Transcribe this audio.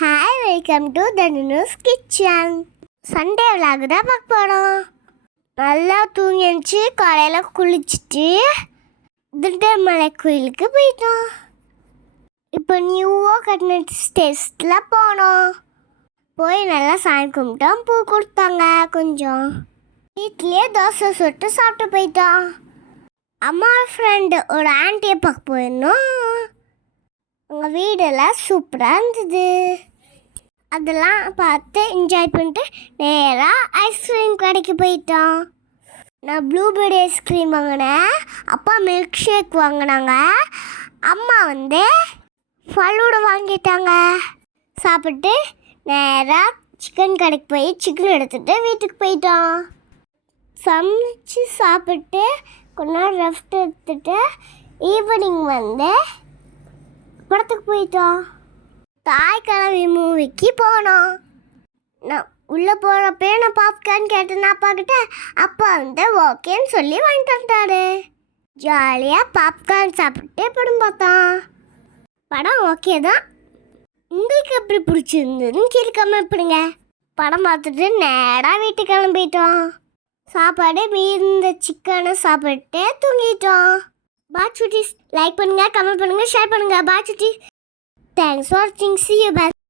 Hi, welcome to Dhanush kitchen. Sunday vlog தான் பார்க்க போகிறோம். நல்லா தூங்கிச்சு, காலையில் குளிச்சுட்டு திண்டமலை கோயிலுக்கு போயிட்டோம். இப்போ நியூவாக கட்டின ஸ்டேஸில் போனோம். போய் நல்லா சாமி கும்பிட்டோம். பூ கொடுத்தாங்க. கொஞ்சம் வீட்லேயே தோசை சுட்டு சாப்பிட்டு போயிட்டோம். அம்மா ஃப்ரெண்டு ஒரு ஆண்டியை பார்க்க போயிருந்தோம். உங்கள் வீடெல்லாம் சூப்பராக இருந்தது. அதெல்லாம் பார்த்து என்ஜாய் பண்ணிட்டு நேராக ஐஸ்கிரீம் கடைக்கு போயிட்டோம். நான் ப்ளூபெர்ரி ஐஸ்கிரீம் வாங்கினேன். அப்பா மில்க் ஷேக் வாங்கினாங்க. அம்மா ஃபலூடா வாங்கிட்டாங்க. சாப்பிட்டு நேராக சிக்கன் கடைக்கு போய் சிக்கன் எடுத்துகிட்டு வீட்டுக்கு போயிட்டோம். சமைச்சு சாப்பிட்டு கொஞ்ச நேரம் ரெஸ்ட் எடுத்துகிட்டு ஈவினிங் படத்துக்கு போயிட்டோம். தாய் கிழவி மூவிக்கு போனோம். நான் உள்ளே போகிறப்பே நான் பாப்கார்ன் கேட்டேன் அப்பாக்கிட்ட. அப்பா ஓகேன்னு சொல்லி வாங்கி தந்துட்டாரு. ஜாலியாக பாப்கார்ன் சாப்பிட்டு படம் பார்த்தோம். படம் ஓகே தான். உங்களுக்கு எப்படி பிடிச்சிருந்ததுன்னு கீழே கமெண்ட் பண்ணுங்க. படம் பார்த்துட்டு நேராக வீட்டுக்கு கிளம்பிட்டோம். சாப்பாடு மீந்த சிக்கனை சாப்பிட்டு தூங்கிட்டோம். பாய் சுட்டீஸ். லைக் பண்ணுங்கள், கமெண்ட் பண்ணுங்கள், ஷேர் பண்ணுங்கள். பாய் சுட்டீஸ். Thanks for watching. See you back.